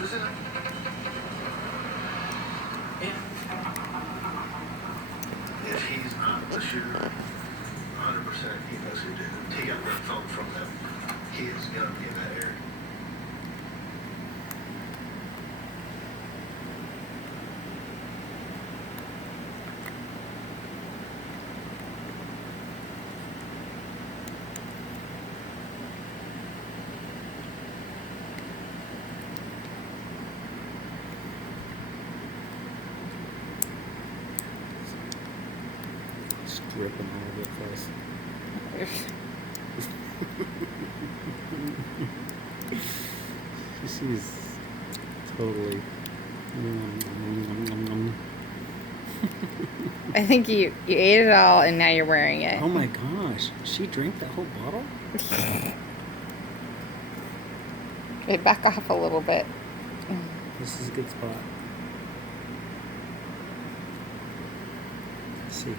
Listen up. If he's not the shooter, 100% he knows who did it. He got that phone from them. He is going to be in that area. Just dripping all over the place. She's totally. I think you ate it all and now you're wearing it. Oh my gosh, she drank that whole bottle? Okay, back off a little bit. This is a good spot. Let's see.